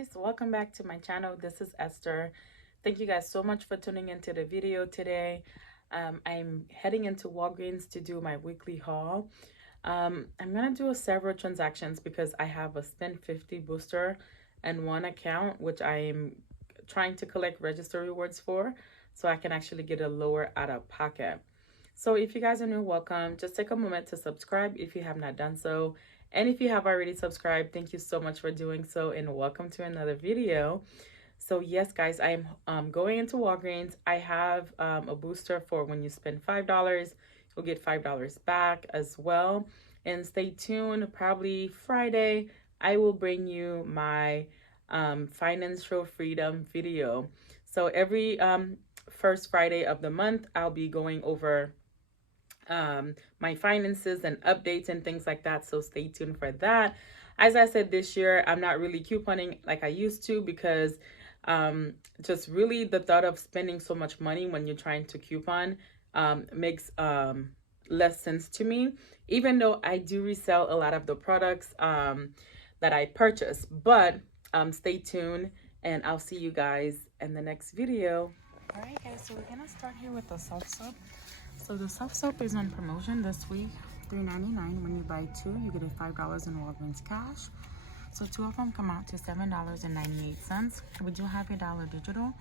guys, welcome back to my channel. This is Esther. Thank you guys so much for tuning into the video today. I'm heading into Walgreens to do my weekly haul. I'm gonna do several transactions because I have a spend 50 booster and one account which I am trying to collect register rewards for, so I can actually get a lower out of pocket. So if you guys are new, welcome. Just take a moment to subscribe if you have not done so. And if you have already subscribed, thank you so much for doing so, and welcome to another video. So yes, guys, I am going into Walgreens. I have a booster for when you spend $5, you'll get $5 back as well. And stay tuned, probably Friday, I will bring you my financial freedom video. So every first Friday of the month, I'll be going over my finances and updates and things like that, so stay tuned for that. As I said, this year I'm not really couponing like I used to because just really the thought of spending so much money when you're trying to coupon makes less sense to me, even though I do resell a lot of the products that I purchase. But stay tuned and I'll see you guys in the next video. All right, guys, so we're gonna start here with the soft soap. So the soft soap is on promotion this week, $3.99. When you buy two, you get a $5 in Walgreens cash. So two of them come out to $7.98. We do have a dollar digital,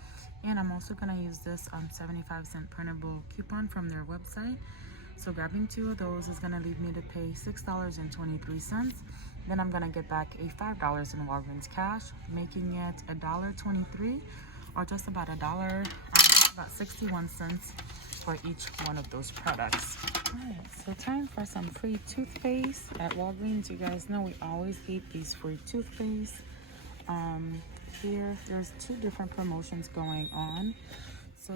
and I'm also gonna use this 75-cent printable coupon from their website. So grabbing two of those is gonna leave me to pay $6.23. Then I'm gonna get back a $5 in Walgreens cash, making it $1.23, or just about about 61 cents for each one of those products. All right, so time for some free toothpaste at Walgreens. You guys know we always keep these free toothpaste. There's two different promotions going on. So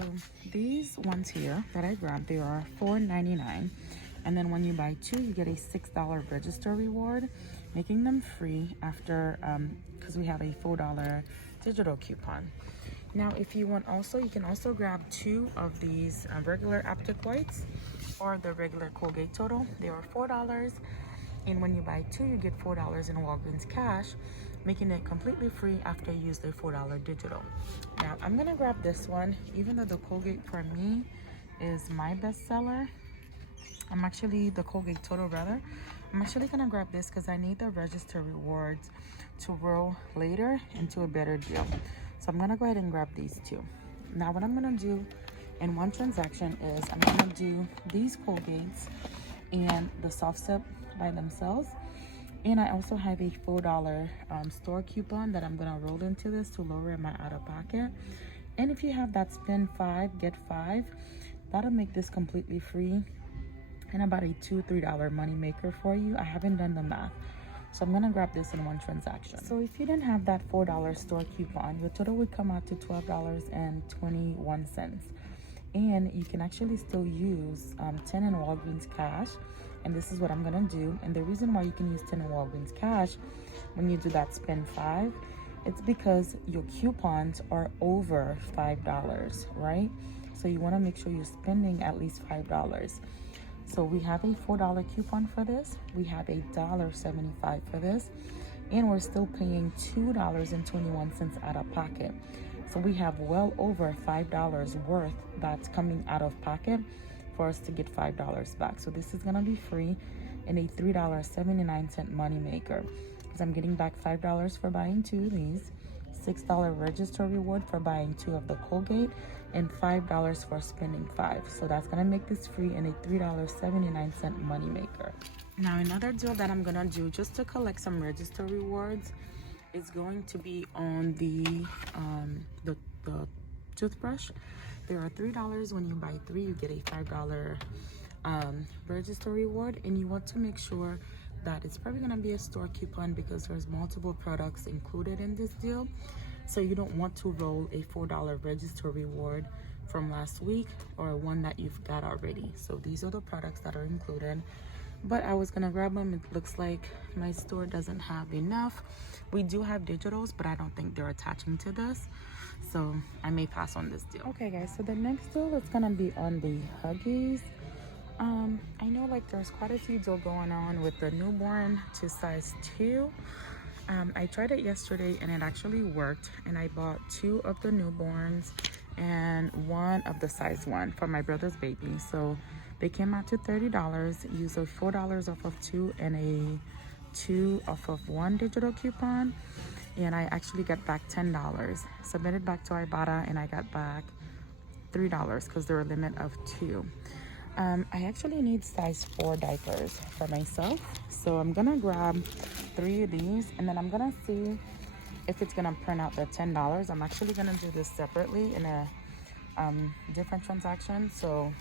these ones here that I grabbed, they are $4.99, and then when you buy two, you get a $6 register reward, making them free after because we have a $4 digital coupon. Now, if you want also, you can also grab two of these regular Optic Whites or the regular Colgate Total. They are $4, and when you buy two, you get $4 in Walgreens cash, making it completely free after you use the $4 digital. Now, I'm gonna grab this one, even though the Colgate for me is my bestseller. The Colgate Total rather. I'm actually gonna grab this because I need the register rewards to roll later into a better deal. So I'm gonna go ahead and grab these two. Now what I'm gonna do in one transaction is I'm gonna do these Colgates and the soft soap by themselves. And I also have a $4 store coupon that I'm gonna roll into this to lower my out-of-pocket. And if you have that spend 5, get 5, that'll make this completely free and about a $2-3 money maker for you. I haven't done the math. So I'm gonna grab this in one transaction. So if you didn't have that $4 store coupon, your total would come out to $12.21. And you can actually still use 10 in Walgreens cash. And this is what I'm gonna do. And the reason why you can use 10 in Walgreens cash when you do that spend 5, it's because your coupons are over $5, right? So you wanna make sure you're spending at least $5. So we have a $4 coupon for this. We have a $1.75 for this. And we're still paying $2.21 out of pocket. So we have well over $5 worth that's coming out of pocket for us to get $5 back. So this is gonna be free and a $3.79 money maker. Because I'm getting back $5 for buying two of these, $6 register reward for buying two of the Colgate, and $5 for spending 5. So that's gonna make this free and a $3.79 money maker. Now another deal that I'm gonna do just to collect some register rewards is going to be on the toothbrush. There are $3 when you buy 3, you get a $5 register reward, and you want to make sure that it's probably gonna be a store coupon because there's multiple products included in this deal. So you don't want to roll a $4 register reward from last week or one that you've got already. So these are the products that are included. But I was gonna grab them. It looks like my store doesn't have enough. We do have digitals, but I don't think they're attaching to this. So I may pass on this deal. Okay guys, so the next deal is gonna be on the Huggies. I know like there's quite a few deals going on with the newborn to size 2. I tried it yesterday and it actually worked, and I bought 2 of the newborns and 1 of the size 1 for my brother's baby. So they came out to $30. Used a $4 off of 2 and a 2 off of 1 digital coupon, and I actually got back $10. Submitted back to Ibotta and I got back $3 because there were a limit of 2. I actually need size 4 diapers for myself, so I'm gonna grab 3 of these, and then I'm gonna see if it's gonna print out the $10. I'm actually gonna do this separately in a different transaction, so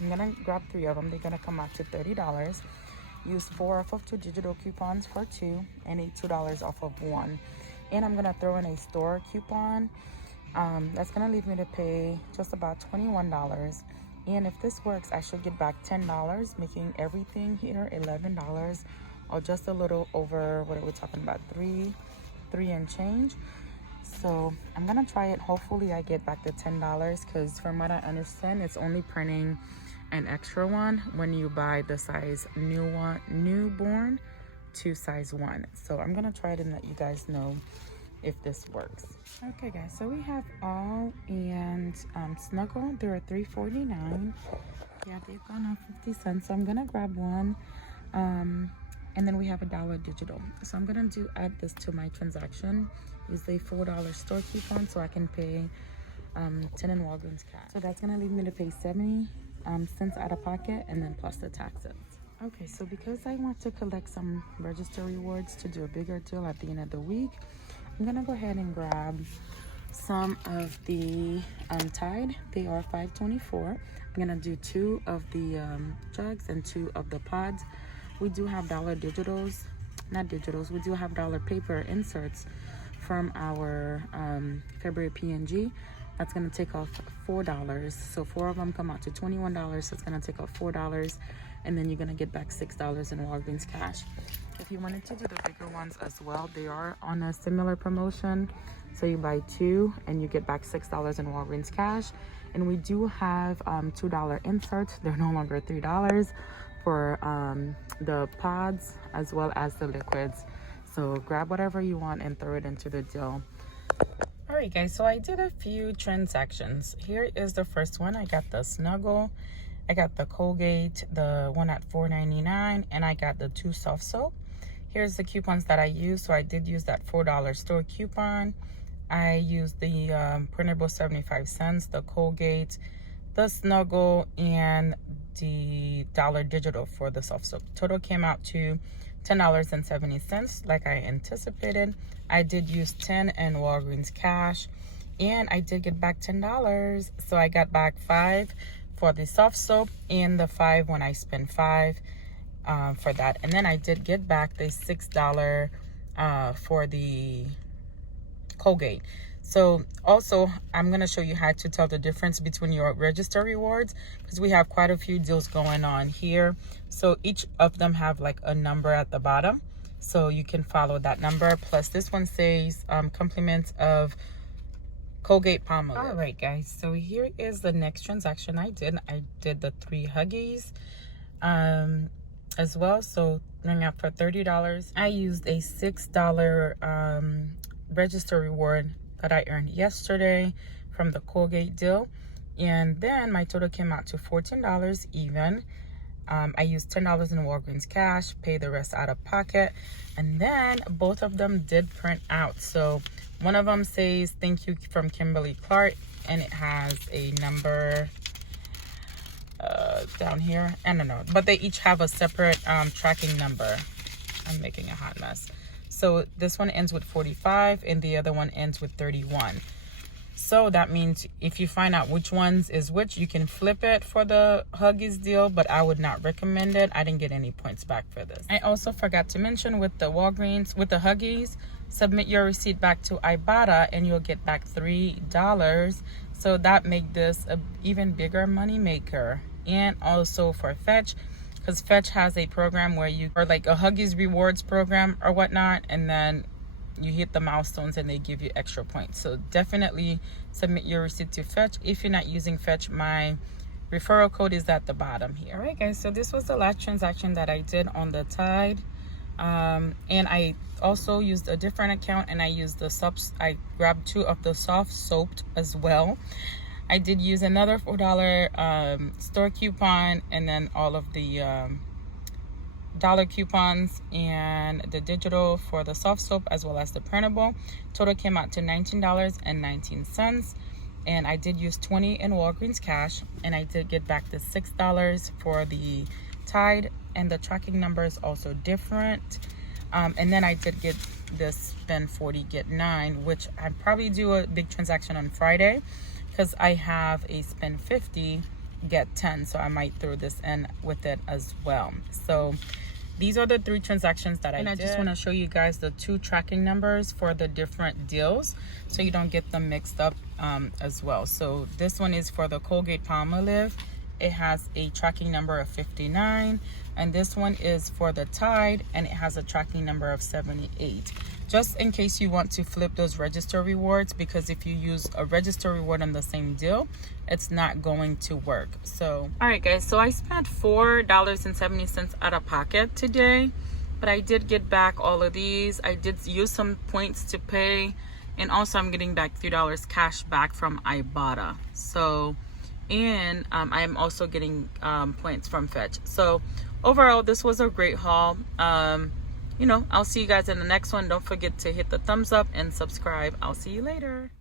I'm gonna grab 3 of them. They're gonna come out to $30. Use 4 off of 2 digital coupons for 2 and a $2 off of 1, and I'm gonna throw in a store coupon. That's gonna leave me to pay just about $21. And if this works, I should get back $10, making everything here $11, or just a little over, what are we talking about, 3 and change. So I'm gonna try it. Hopefully I get back the $10, because from what I understand, it's only printing an extra one when you buy the size newborn to size 1. So I'm gonna try it and let you guys know if this works. Okay guys, so we have All and Snuggle. They're at $3.49. Yeah, they've gone up 50 cents, so I'm gonna grab 1. And then we have $1 digital, so I'm gonna add this to my transaction. Use a $4 store coupon so I can pay 10 in Walgreens cash. So that's gonna leave me to pay 70 cents out of pocket, and then plus the taxes. Okay, so because I want to collect some register rewards to do a bigger deal at the end of the week, I'm gonna go ahead and grab some of the Tide. They are $5.24. I'm gonna do 2 of the jugs and 2 of the pods. We do have dollar digitals, not digitals, we do have dollar paper inserts from our February P&G. That's gonna take off $4. So 4 of them come out to $21. So it's gonna take off $4, and then you're gonna get back $6 in Walgreens cash. If you wanted to do the bigger ones as well, they are on a similar promotion. So you buy 2 and you get back $6 in Walgreens cash. And we do have $2 inserts. They're no longer $3 for the pods as well as the liquids. So grab whatever you want and throw it into the deal. All right guys, so I did a few transactions. Here is the first one. I got the Snuggle, I got the Colgate, the one at $4.99, and I got the 2 soft soap. Here's the coupons that I used. So I did use that $4 store coupon. I used the printable 75 cents, the Colgate, the Snuggle, and the dollar digital for the soft soap. Total came out to $10.70, like I anticipated. I did use 10 in Walgreens cash, and I did get back $10. So I got back 5 for the soft soap and the 5 when I spent 5 for that. And then I did get back the $6 for the Colgate. So also I'm going to show you how to tell the difference between your register rewards, because we have quite a few deals going on here. So each of them have like a number at the bottom, so you can follow that number. Plus this one says compliments of Colgate Palmolive. All right guys, so here is the next transaction I did. I did the 3 Huggies as well, so ring up for $30. I used a $6 register reward that I earned yesterday from the Colgate deal, and then my total came out to $14 even. I used $10 in Walgreens cash, paid the rest out of pocket, and then both of them did print out. So one of them says thank you from Kimberly Clark, and it has a number down here. I don't know, but they each have a separate tracking number. I'm making a hot mess. So this one ends with 45 and the other one ends with 31. So that means if you find out which ones is which, you can flip it for the Huggies deal, but I would not recommend it. I didn't get any points back for this. I also forgot to mention with the Walgreens, with the Huggies, submit your receipt back to Ibotta and you'll get back $3. So that make this a even bigger money maker. And also for Fetch, because Fetch has a program where you, or like a Huggies rewards program or whatnot, and then you hit the milestones and they give you extra points. So definitely submit your receipt to Fetch. If you're not using Fetch, my referral code is at the bottom here. All right guys, so this was the last transaction that I did on the Tide And I also used a different account, and I used the subs. I grabbed 2 of the soft soap as well. I did use another $4 store coupon, and then all of the dollar coupons and the digital for the soft soap as well as the printable. Total came out to $19.19, and I did use 20 in Walgreens cash, and I did get back the $6 for the Tide, and the tracking number is also different. And then I did get this spend 40 get 9, which I'd probably do a big transaction on Friday because I have a spend 50 get 10, so I might throw this in with it as well. So these are the 3 transactions that I did. I just want to show you guys the 2 tracking numbers for the different deals so you don't get them mixed up as well. So this one is for the Colgate Palmolive. It has a tracking number of 59, and this one is for the Tide, and it has a tracking number of 78. Just in case you want to flip those register rewards, because if you use a register reward on the same deal, it's not going to work. So all right guys, so I spent $4.70 out of pocket today, but I did get back all of these. I did use some points to pay, and also I'm getting back $3 cash back from Ibotta. So and I am also getting points from Fetch. So overall, this was a great haul. You know, I'll see you guys in the next one. Don't forget to hit the thumbs up and subscribe. I'll see you later.